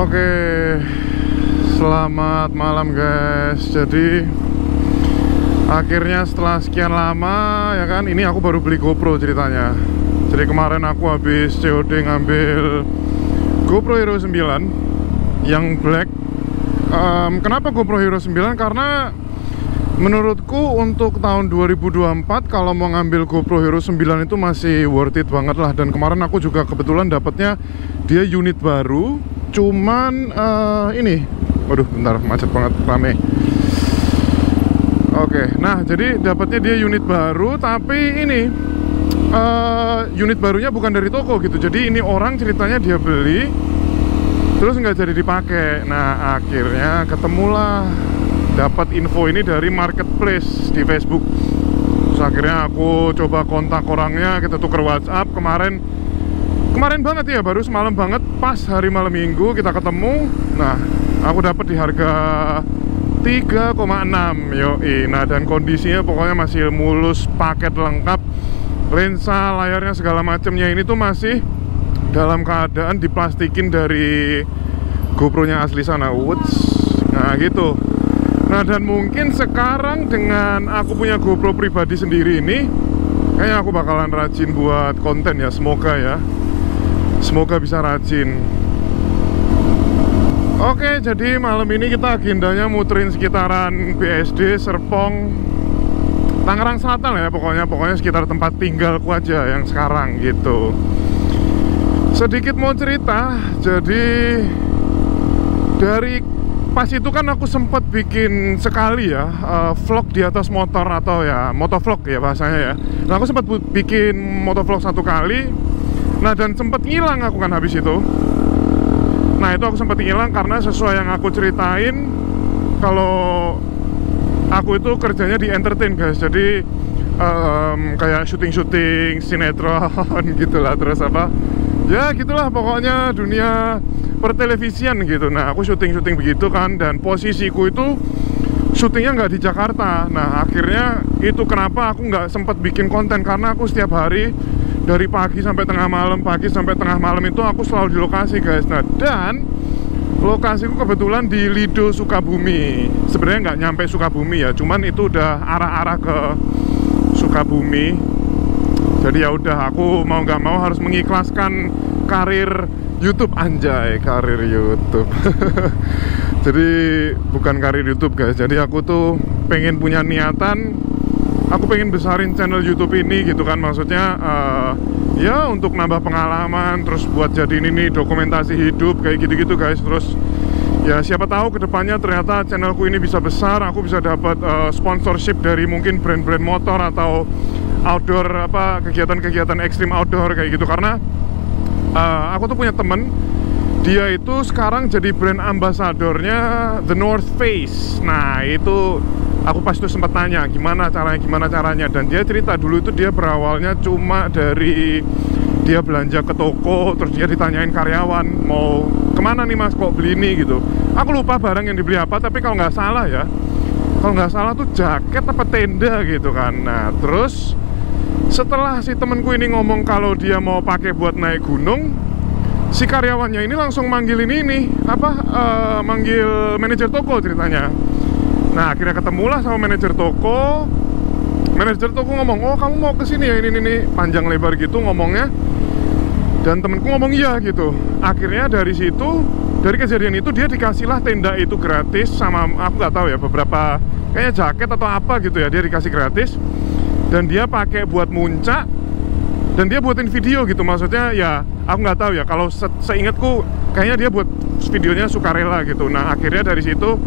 Oke, selamat malam guys. Jadi akhirnya setelah sekian lama ya kan, ini aku baru beli GoPro ceritanya. Jadi kemarin aku habis COD ngambil GoPro Hero 9 yang black. Kenapa GoPro Hero 9? Karena menurutku untuk tahun 2024 kalau mau ngambil GoPro Hero 9 itu masih worth it banget lah. Dan kemarin aku juga kebetulan dapatnya dia unit baru. Cuman ini, waduh bentar, macet banget, rame. Oke, nah jadi dapatnya dia unit baru, tapi ini unit barunya bukan dari toko gitu. Jadi ini orang ceritanya dia beli terus nggak jadi dipakai. Nah akhirnya ketemulah, dapat info ini dari marketplace di Facebook. Terus akhirnya aku coba kontak orangnya, kita tuker WhatsApp. Kemarin banget ya, baru semalam banget, pas hari malam minggu kita ketemu. Nah, aku dapat di harga 3,6 yoi. Nah, dan kondisinya pokoknya masih mulus, paket lengkap, lensa, layarnya segala macamnya ini tuh masih dalam keadaan diplastikin dari GoPro-nya asli sana. Nah, gitu. Nah, dan mungkin sekarang dengan aku punya GoPro pribadi sendiri ini, kayaknya aku bakalan rajin buat konten ya, semoga ya. Semoga bisa rajin. Oke, jadi malam ini kita agendanya muterin sekitaran BSD, Serpong, Tangerang Selatan ya, pokoknya sekitar tempat tinggalku aja yang sekarang gitu. Sedikit mau cerita, jadi dari pas itu kan aku sempat bikin sekali ya vlog di atas motor, atau ya motovlog ya bahasanya ya. Nah, aku sempat bikin motovlog satu kali. Nah, dan sempat ngilang aku kan habis itu. Nah, itu aku sempat ngilang karena sesuai yang aku ceritain, kalau aku itu kerjanya di entertain guys. Jadi kayak syuting-syuting sinetron gitulah. Terus apa, ya gitulah pokoknya dunia pertelevisian gitu. Nah, aku syuting-syuting begitu kan, dan posisiku itu syutingnya nggak di Jakarta. Nah, akhirnya itu kenapa aku nggak sempat bikin konten, karena aku setiap hari dari pagi sampai tengah malam itu aku selalu di lokasi guys. Nah, dan lokasiku kebetulan di Lido, Sukabumi. Sebenarnya nggak nyampe Sukabumi ya, cuman itu udah arah-arah ke Sukabumi. Jadi ya udah, aku mau nggak mau harus mengikhlaskan karir YouTube, anjay, karir YouTube. Jadi bukan karir YouTube guys. Jadi aku tuh pengen punya niatan, aku pengen besarin channel YouTube ini gitu kan. Maksudnya ya untuk nambah pengalaman, terus buat jadiin ini dokumentasi hidup kayak gitu-gitu guys. Terus ya siapa tahu kedepannya ternyata channelku ini bisa besar, aku bisa dapat sponsorship dari mungkin brand-brand motor atau outdoor, apa, kegiatan-kegiatan ekstrim outdoor kayak gitu. Karena aku tuh punya temen, dia itu sekarang jadi brand ambasadornya The North Face. Nah, itu aku pas itu sempat tanya gimana caranya, dan dia cerita dulu itu dia berawalnya cuma dari dia belanja ke toko, terus dia ditanyain karyawan, mau kemana nih mas, kok beli ini gitu. Aku lupa barang yang dibeli apa, tapi kalau nggak salah tuh jaket apa tenda gitu kan. Nah, terus setelah si temenku ini ngomong kalau dia mau pakai buat naik gunung, si karyawannya ini langsung manggilin ini manggil manajer toko ceritanya. Nah, akhirnya ketemulah sama manajer toko. Manajer toko ngomong, oh kamu mau kesini ya, ini panjang lebar gitu ngomongnya. Dan temenku ngomong iya gitu. Akhirnya dari situ, dari kejadian itu dia dikasihlah tenda itu gratis sama, aku nggak tahu ya, beberapa kayaknya jaket atau apa gitu ya, dia dikasih gratis. Dan dia pakai buat muncak, dan dia buatin video gitu. Maksudnya ya aku nggak tahu ya, kalau seingatku kayaknya dia buat videonya sukarela gitu. Nah, akhirnya dari situ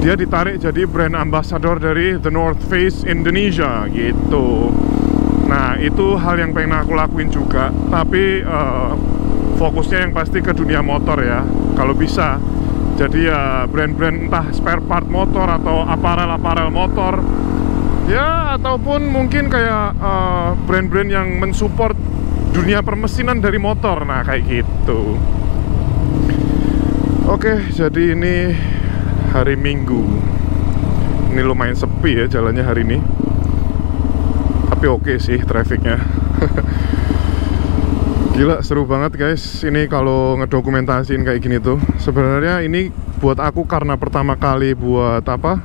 dia ditarik jadi brand ambassador dari The North Face Indonesia gitu. Nah, itu hal yang pengen aku lakuin juga, tapi fokusnya yang pasti ke dunia motor ya, kalau bisa. Jadi ya brand-brand entah spare part motor atau aparel motor ya, ataupun mungkin kayak brand-brand yang mensupport dunia permesinan dari motor. Nah, kayak gitu. Oke, jadi ini hari Minggu. Ini lumayan sepi ya jalannya hari ini, tapi oke sih trafficnya. Gila, seru banget guys. Ini kalau ngedokumentasiin kayak gini tuh. Sebenarnya ini buat aku karena pertama kali buat apa?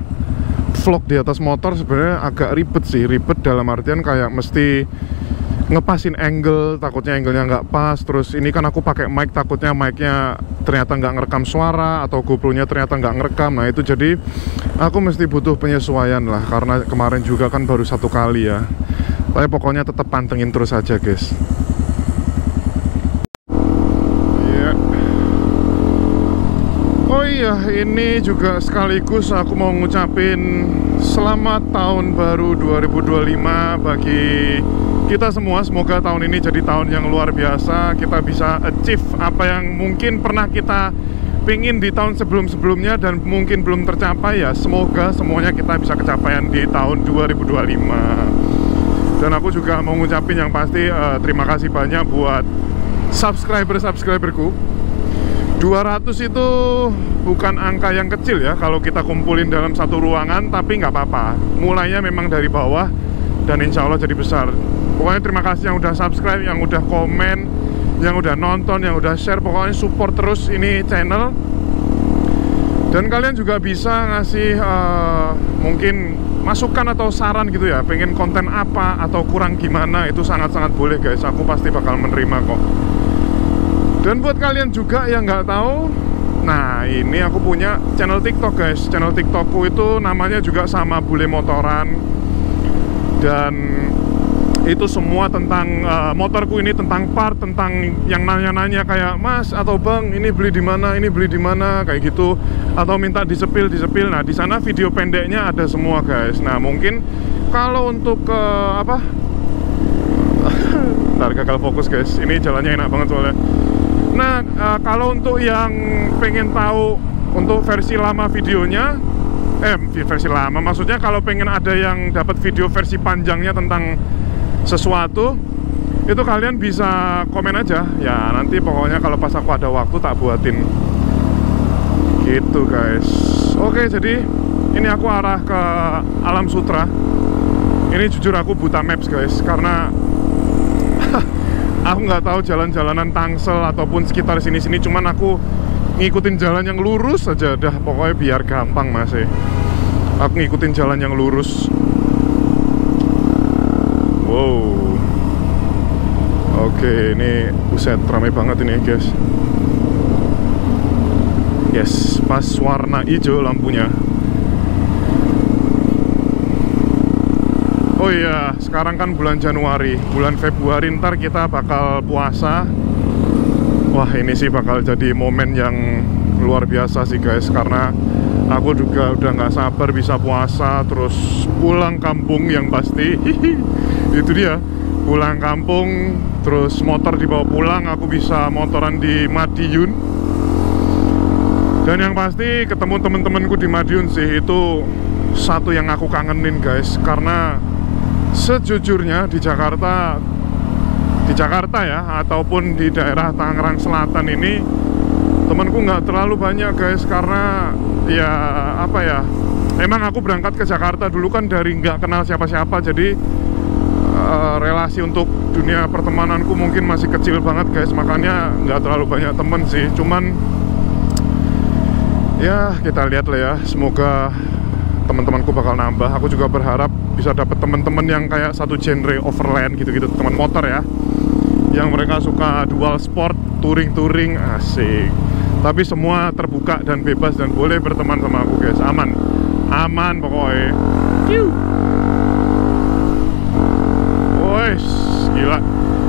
Vlog di atas motor sebenarnya agak ribet sih. Ribet dalam artian kayak mesti ngepasin angle, takutnya angle-nya nggak pas. Terus ini kan aku pakai mic, takutnya mic-nya ternyata nggak ngerekam suara atau GoPro-nya ternyata nggak ngerekam. Nah itu jadi aku mesti butuh penyesuaian lah, karena kemarin juga kan baru 1 kali ya. Tapi pokoknya tetap pantengin terus aja guys. Oh iya, ini juga sekaligus aku mau ngucapin selamat tahun baru 2025 bagi kita semua. Semoga tahun ini jadi tahun yang luar biasa. Kita bisa achieve apa yang mungkin pernah kita pingin di tahun sebelum-sebelumnya dan mungkin belum tercapai ya. Semoga semuanya kita bisa kecapaian di tahun 2025. Dan aku juga mau ngucapin yang pasti terima kasih banyak buat subscriberku. 200 itu bukan angka yang kecil ya kalau kita kumpulin dalam satu ruangan, tapi nggak apa-apa. Mulainya memang dari bawah dan insya Allah jadi besar. Pokoknya terima kasih yang udah subscribe, yang udah komen, yang udah nonton, yang udah share. Pokoknya support terus ini channel. Dan kalian juga bisa ngasih mungkin masukan atau saran gitu ya, pengen konten apa atau kurang gimana, itu sangat-sangat boleh guys. Aku pasti bakal menerima kok. Dan buat kalian juga yang nggak tahu, nah ini aku punya channel TikTok guys. Channel TikTokku itu namanya juga sama Bule Motoran. Dan itu semua tentang motorku ini, tentang part, tentang yang nanya-nanya kayak Mas atau Bang, ini beli di mana, ini beli di mana, kayak gitu. Atau minta disepil. Nah di sana video pendeknya ada semua guys. Nah mungkin kalau untuk apa? Ntar gagal fokus guys. Ini jalannya enak banget soalnya. Nah, kalau untuk yang pengen tahu untuk versi lama videonya, versi lama, maksudnya kalau pengen ada yang dapat video versi panjangnya tentang sesuatu, itu kalian bisa komen aja. Ya, nanti pokoknya kalau pas aku ada waktu tak buatin. Gitu guys. Oke, jadi ini aku arah ke Alam Sutera. Ini jujur aku buta maps guys, karena aku nggak tahu jalan-jalanan Tangsel ataupun sekitar sini-sini. Cuman aku ngikutin jalan yang lurus aja dah, pokoknya biar gampang masih. Aku ngikutin jalan yang lurus. Wow. Oke, ini buset ramai banget ini guys. Yes, pas warna hijau lampunya. Oh iya, sekarang kan bulan Januari, bulan Februari ntar kita bakal puasa. Wah ini sih bakal jadi momen yang luar biasa sih guys, karena aku juga udah nggak sabar bisa puasa, terus pulang kampung yang pasti. Itu dia, pulang kampung, terus motor dibawa pulang, aku bisa motoran di Madiun. Dan yang pasti ketemu temen-temenku di Madiun sih, itu satu yang aku kangenin guys, karena sejujurnya di Jakarta ya, ataupun di daerah Tangerang Selatan ini temanku nggak terlalu banyak guys, karena ya apa ya, emang aku berangkat ke Jakarta dulu kan dari nggak kenal siapa-siapa, jadi relasi untuk dunia pertemananku mungkin masih kecil banget guys, makanya nggak terlalu banyak temen sih. Cuman ya kita lihat lah ya, semoga teman-temanku bakal nambah. Aku juga berharap bisa dapat teman-teman yang kayak satu genre overland gitu-gitu, teman motor ya, yang mereka suka dual sport, touring asik. Tapi semua terbuka dan bebas dan boleh berteman sama aku guys. Aman pokoknya. Wes, gila.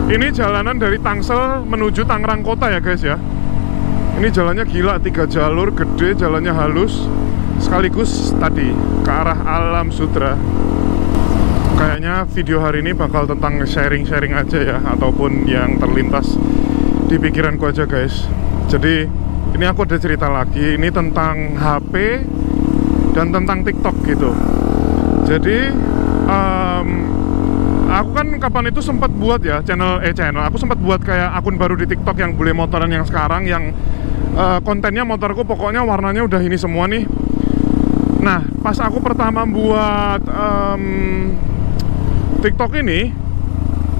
Ini jalanan dari Tangsel menuju Tangerang Kota ya guys ya. Ini jalannya gila, 3 jalur gede, jalannya halus. Sekaligus tadi ke arah Alam Sutera. Kayaknya video hari ini bakal tentang sharing-sharing aja ya, ataupun yang terlintas di pikiranku aja guys. Jadi ini aku ada cerita lagi, ini tentang HP dan tentang TikTok gitu. Jadi aku kan kapan itu sempat buat ya channel aku sempat buat kayak akun baru di TikTok yang Bule Motoran yang sekarang, yang kontennya motorku pokoknya warnanya udah ini semua nih. Nah pas aku pertama buat TikTok ini,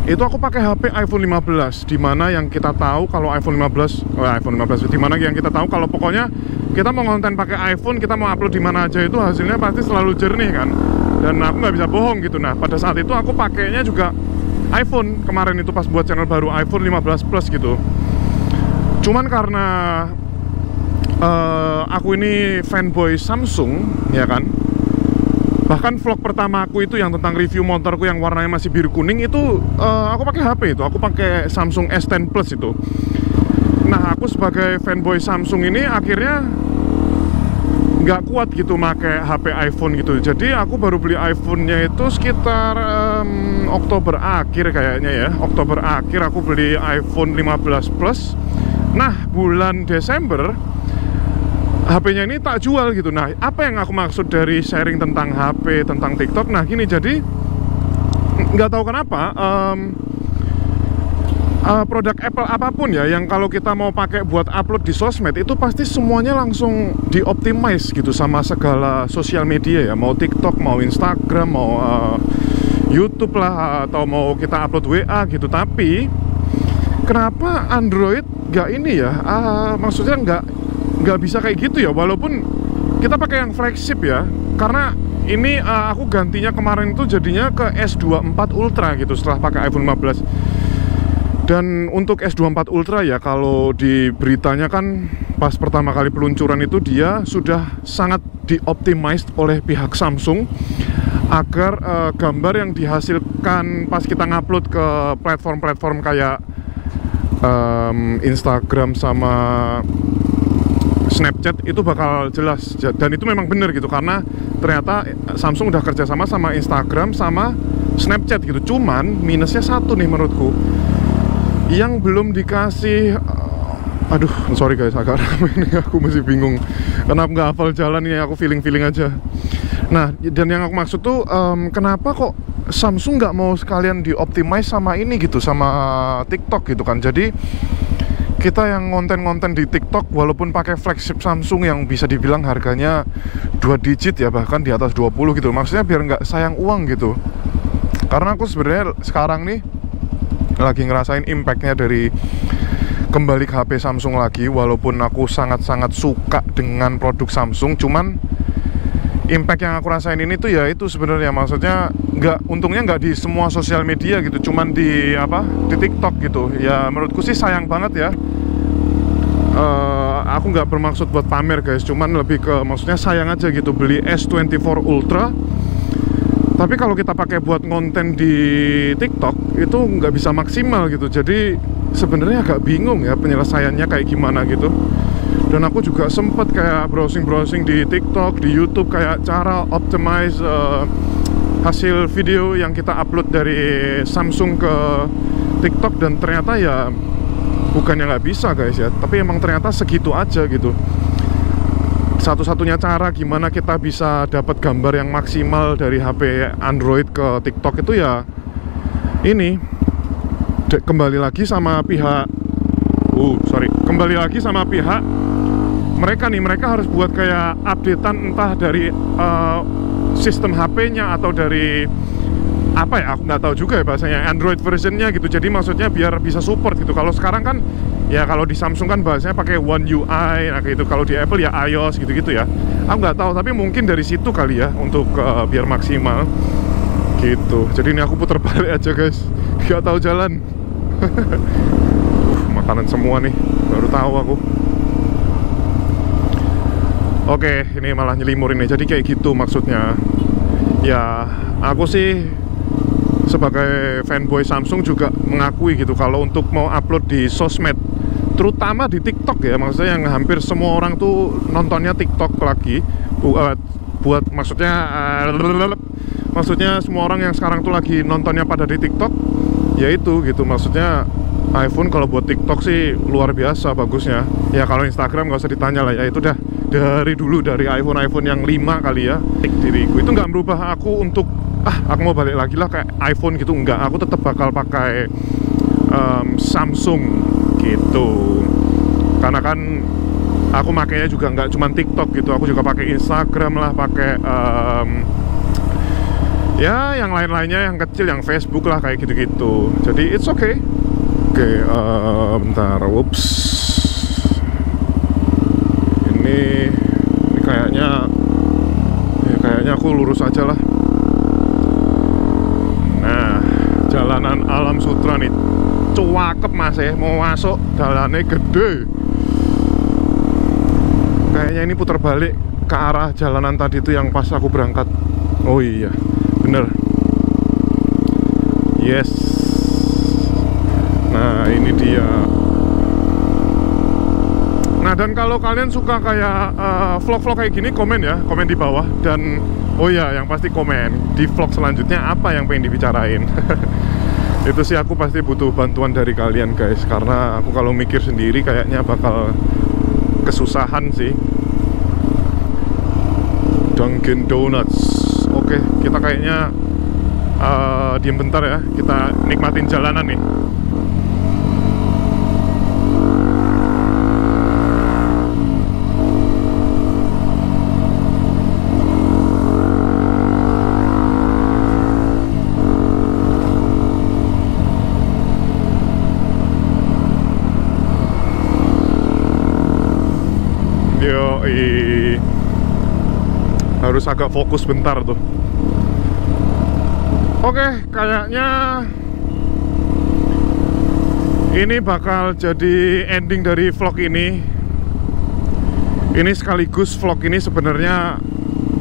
itu aku pakai HP iPhone 15, dimana yang kita tahu kalau iPhone 15 dimana yang kita tahu kalau pokoknya kita mau konten pakai iPhone, kita mau upload di mana aja itu hasilnya pasti selalu jernih kan, dan aku nggak bisa bohong gitu. Nah pada saat itu aku pakainya juga iPhone kemarin itu pas buat channel baru iPhone 15 Plus gitu. Cuman karena aku ini fanboy Samsung ya kan, bahkan vlog pertama aku itu yang tentang review motorku yang warnanya masih biru kuning itu aku pakai HP itu, aku pakai Samsung S10 Plus itu. Nah aku sebagai fanboy Samsung ini akhirnya nggak kuat gitu pakai HP iPhone gitu. Jadi aku baru beli iPhone-nya itu sekitar Oktober akhir kayaknya ya. Oktober akhir aku beli iPhone 15 Plus. Nah bulan Desember HP-nya ini tak jual gitu. Nah, apa yang aku maksud dari sharing tentang HP, tentang TikTok? Nah, gini, jadi nggak tahu kenapa produk Apple apapun ya, yang kalau kita mau pakai buat upload di sosmed itu pasti semuanya langsung dioptimize gitu sama segala sosial media ya, mau TikTok, mau Instagram, mau YouTube lah, atau mau kita upload WA gitu. Tapi kenapa Android nggak ini ya? Maksudnya nggak bisa kayak gitu ya, walaupun kita pakai yang flagship ya, karena ini aku gantinya kemarin itu jadinya ke S24 Ultra gitu setelah pakai iPhone 15. Dan untuk S24 Ultra ya, kalau di beritanya kan pas pertama kali peluncuran itu dia sudah sangat dioptimized oleh pihak Samsung agar gambar yang dihasilkan pas kita ngupload ke platform-platform kayak Instagram sama Snapchat itu bakal jelas. Dan itu memang benar gitu, karena ternyata Samsung udah kerjasama sama Instagram sama Snapchat gitu. Cuman minusnya satu nih menurutku, yang belum dikasih aduh sorry guys, agak ramai ini, aku masih bingung kenapa nggak hafal jalan ini, aku feeling aja. Nah, dan yang aku maksud tuh kenapa kok Samsung nggak mau sekalian dioptimize sama ini gitu, sama TikTok gitu kan. Jadi kita yang konten-konten di TikTok walaupun pakai flagship Samsung yang bisa dibilang harganya 2 digit ya, bahkan di atas 20 gitu, maksudnya biar nggak sayang uang gitu. Karena aku sebenarnya sekarang nih lagi ngerasain impactnya dari kembali ke HP Samsung lagi. Walaupun aku sangat-sangat suka dengan produk Samsung, cuman impact yang aku rasain ini tuh ya itu sebenarnya, maksudnya untungnya nggak di semua sosial media gitu, cuman di TikTok gitu ya. Menurutku sih sayang banget ya. Aku nggak bermaksud buat pamer guys, cuman lebih ke maksudnya sayang aja gitu beli S24 Ultra tapi kalau kita pakai buat konten di TikTok itu nggak bisa maksimal gitu. Jadi sebenarnya agak bingung ya penyelesaiannya kayak gimana gitu. Dan aku juga sempet kayak browsing di TikTok, di YouTube, kayak cara optimize hasil video yang kita upload dari Samsung ke TikTok, dan ternyata ya bukannya nggak bisa guys ya, tapi emang ternyata segitu aja gitu. Satu-satunya cara gimana kita bisa dapat gambar yang maksimal dari HP Android ke TikTok itu ya ini kembali lagi sama pihak mereka harus buat kayak updatean, entah dari sistem HP-nya atau dari apa ya, aku nggak tahu juga ya bahasanya, Android versionnya gitu. Jadi maksudnya biar bisa support gitu. Kalau sekarang kan ya, kalau di Samsung kan bahasanya pakai One UI, nah gitu. Kalau di Apple ya iOS gitu-gitu ya. Aku nggak tahu, tapi mungkin dari situ kali ya untuk biar maksimal gitu. Jadi ini aku putar balik aja guys, nggak tahu jalan. Makanan semua nih, baru tahu aku. Oke, ini malah nyelimur ini. Jadi kayak gitu maksudnya. Ya, aku sih sebagai fanboy Samsung juga mengakui gitu, kalau untuk mau upload di sosmed, terutama di TikTok ya, maksudnya yang hampir semua orang tuh nontonnya TikTok lagi, buat maksudnya semua orang yang sekarang tuh lagi nontonnya pada di TikTok, yaitu gitu. Maksudnya iPhone kalau buat TikTok sih luar biasa bagusnya. Ya kalau Instagram nggak usah ditanya lah ya, itu dah dari dulu, dari iPhone yang 5 kali ya. Diriku itu nggak merubah aku untuk aku mau balik lagi lah kayak iPhone gitu, enggak. Aku tetap bakal pakai Samsung gitu, karena kan aku makainya juga nggak cuma TikTok gitu, aku juga pakai Instagram lah, pakai Ya yang lain-lainnya yang kecil, yang Facebook lah kayak gitu-gitu. Jadi it's okay. Oke, bentar, whoops. Ini kayaknya aku lurus aja lah. Nah, jalanan Alam Sutera nih cuakep mas ya, mau masuk jalannya gede. Kayaknya ini putar balik ke arah jalanan tadi itu yang pas aku berangkat. Oh iya, bener. Yes. Nah ini dia. Nah dan kalau kalian suka kayak vlog-vlog kayak gini, komen ya, komen di bawah. Dan oh ya, yang pasti komen di vlog selanjutnya apa yang pengen dibicarain. Itu sih aku pasti butuh bantuan dari kalian guys, karena aku kalau mikir sendiri kayaknya bakal kesusahan sih. Dunkin Donuts. Oke, kita kayaknya diem bentar ya, kita nikmatin jalanan nih. Yoi, harus agak fokus bentar tuh. Oke, kayaknya ini bakal jadi ending dari vlog ini. Ini sekaligus vlog ini sebenarnya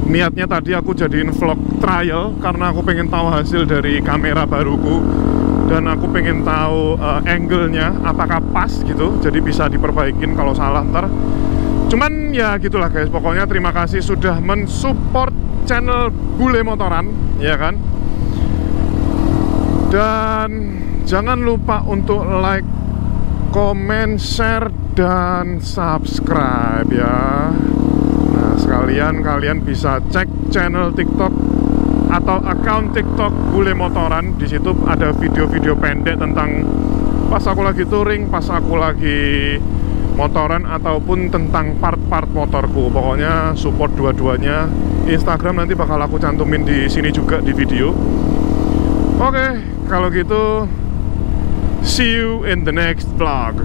niatnya tadi aku jadiin vlog trial, karena aku pengen tahu hasil dari kamera baruku. Dan aku pengen tahu angle-nya apakah pas gitu, jadi bisa diperbaikin kalau salah ntar. Cuman ya gitulah guys, pokoknya terima kasih sudah mensupport channel Bule Motoran, ya kan? Dan jangan lupa untuk like, comment, share, dan subscribe ya. Nah sekalian kalian bisa cek channel TikTok atau account TikTok Bule Motoran. Di situ ada video-video pendek tentang pas aku lagi touring, pas aku lagi motoran, ataupun tentang part-part motorku. Pokoknya support dua-duanya. Instagram nanti bakal aku cantumin di sini juga di video. Oke, kalau gitu see you in the next vlog.